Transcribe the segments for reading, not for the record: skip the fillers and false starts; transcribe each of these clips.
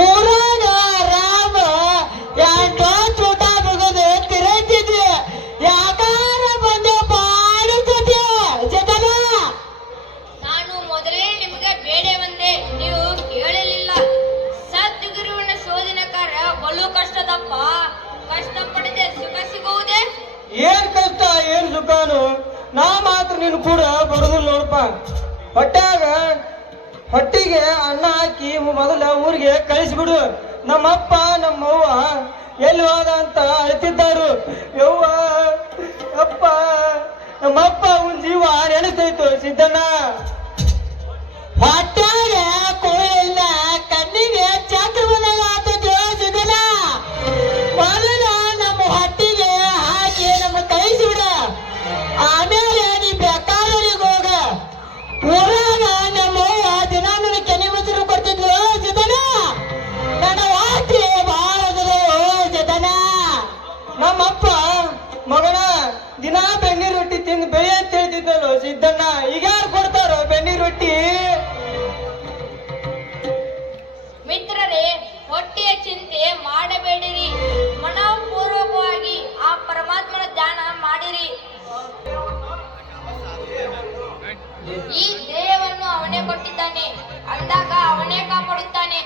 ಊರಾಗ ರಾಮ ಎಂಟೋ ಚೂಟ ಮುಗಿದು ತಿರುಗ್ತಿದ್ವಿ ಯಾಕಾರ ಬಂದು ಬಾಡುತ್ತದೆ ಚೇತನ. ನಾನು ಮೊದಲೇ ನಿಮಗೆ ಬೇಡ ಬಂದೆ, ನೀವು ಕೇಳಲಿಲ್ಲ. ಸದ್ಗುರುವಿನ ಶೋಧನಕಾರ ಬಲು ಕಷ್ಟದಪ್ಪ, ಕಷ್ಟಪಡದೆ ಸುಖ ಸಿಗುವುದೇ? ಏನ್ ಕಷ್ಟ ಏನ್ ಸುಖಾನು, ನಾ ಮಾತ್ರ ನೀನು ಕೂಡ ಬರುದಿಲ್ಲ ನೋಡಪ್ಪ. ಹೊಟ್ಟಿಗೆ ಅನ್ನ ಹಾಕಿ ಮೊದಲ ಊರಿಗೆ ಕಳಿಸ್ಬಿಡು. ನಮ್ಮಪ್ಪ ನಮ್ಮವ್ವ ಎಲ್ಲಿ ಹೋದ ಅಂತ ಅಳ್ತಿದ್ದಾರು. ಯವ್ವ ಅಪ್ಪ ನಮ್ಮಪ್ಪ ಒಂದ್ ಜೀವ ನೆನೆಸ್ತೈತು ಸಿದ್ದಣ್ಣ. ಹೊಟ್ಟಾಗ ಕೋಳಿಲ್ಲ ಕಣ್ಣಿಗೆ ಚಕ್ರ ಬಂದಾಗ ಆಗ್ತೈತೆ ಸಿದ್ದಣ್ಣ. ಮೊದಲ ನಮ್ಮ ಹೊಟ್ಟಿಗೆ ಹಾಕಿ ನಮ್ಮ ಕಳಿಸಿಬಿಡ, ಆಮೇಲೆ ನೀ ಬೇಕಾದವರಿಗೆ ಹೋಗ. ಊರಾಗ ನಮ್ಮವ್ವ ದಿನ ನನ್ನ ಕೆನೆ ಮೊಸರು ಕೊಡ್ತಿದ್ಲು ಸಿದ್ದಣ್ಣ. ನನ್ನ ವಾಟಿ ಬಾಳದು ಸಿದ್ದಣ್ಣ. ನಮ್ಮಪ್ಪ ಮಗನ ದಿನ ಬೆಣ್ಣೆ ರೊಟ್ಟಿ ತಿಂದು ಬೆಳೆ ಅಂತ ಹೇಳ್ತಿದ್ದಳು ಸಿದ್ದಣ್ಣ. ಈಗ ಯಾರು ಕೊಡ್ತಾರೋ ಬೆಣ್ಣೆ ರೊಟ್ಟಿ? ಮಿತ್ರರೇ, ಹೊಟ್ಟೆಯ ಚಿಂತೆ ಮಾಡಬೇಡಿರಿ, ಮನಪೂರ್ವಕವಾಗಿ ಆ ಪರಮಾತ್ಮನ ಧ್ಯಾನ ಮಾಡಿರಿ. ಈ ದೇಹವನ್ನು ಅವನೇ ಕೊಟ್ಟಿದ್ದಾನೆ ಅಂದಾಗ ಅವನೇ ಕಾಪಾಡುತ್ತಾನೆ.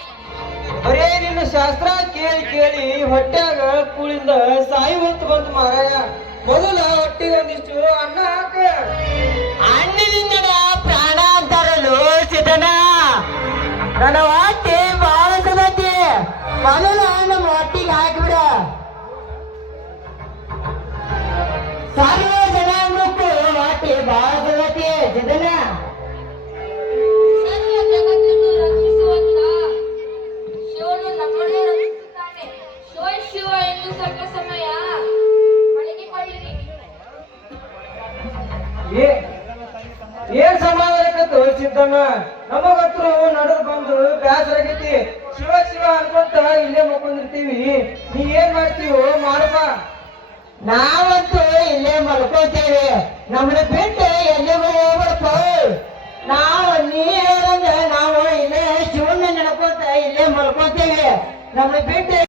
ಬರೇ ನಿನ್ನ ಶಾಸ್ತ್ರ ಕೇಳಿ ಕೇಳಿ ಹೊಟ್ಯಾಗ ಕೂಳಿಂದ ಸಾಯುವಂತ ಬಂತು ಮಾರಾಯ. ಮೊದಲ ಹೊಟ್ಟಿಗೆ ಒಂದಿಷ್ಟು ಅನ್ನ ಹಾಕ. ಅನ್ನದಿಂದ ಪ್ರಾಣ ಅಂತಾರಲ್ಲ ಸಿದ್ದಣ್ಣ. ನನ್ನ ಹೊಟ್ಟೆ ಬಹಳ ಸದತಿ, ಮೊದಲ ನಮ್ಮ ಹೊಟ್ಟಿಗೆ ಹಾಕಿಬಿಡ. ಸರ್ವ ಜನಾಂಗಕ್ಕೂ ಹೊಟ್ಟೆ ಬಹಳ ಸದತಿ ಸಿದ್ದಣ್ಣ. ಸರ್ವ ಜಗತ್ತನ್ನು ರಕ್ಷಿಸುವಂತ ಶಿವನು ನಮ್ಮನ್ನು ರಕ್ಷಿಸುತ್ತಾನೆ. ಶಿವ ಶಿವ ಎಂದು ಸ್ವಲ್ಪ ಸಮಯ ಮಲಗಿಕೊಳ್ಳಿರಿ. ಏನ್ ಸಮಾಧಾನಕ್ಕಂತ ಸಿದ್ದಣ್ಣ, ನಮಗತ್ರು ನಡೆದು ಬಂದು ಬೇಸರಾಗೈತಿ. ಶಿವ ಶಿವ ಅನ್ಕೊಂತ ಇಲ್ಲೇ ಮಲ್ಕೊಂಡಿರ್ತೀವಿ, ನೀ ಏನ್ ಮಾಡ್ತೀವೋ ಮಾಡಪ್ಪ. ನಾವಂತೂ ಇಲ್ಲೇ ಮಲ್ಕೋತೀವಿ, ನಮ್ಮನ್ನ ಬಿಟ್ಟು ಎಲ್ಲಿ ಹೋಗ್ಬಾರಪ್ಪ. ನಾವು ನೀ ಹೇಳಂಗ ನಾವು ಇಲ್ಲೇ ಶಿವನ ನೆನಕೊಂತ ಇಲ್ಲೇ ಮಲ್ಕೋತೀವಿ, ನಮ್ಮನ್ನ ಬಿಟ್ಟು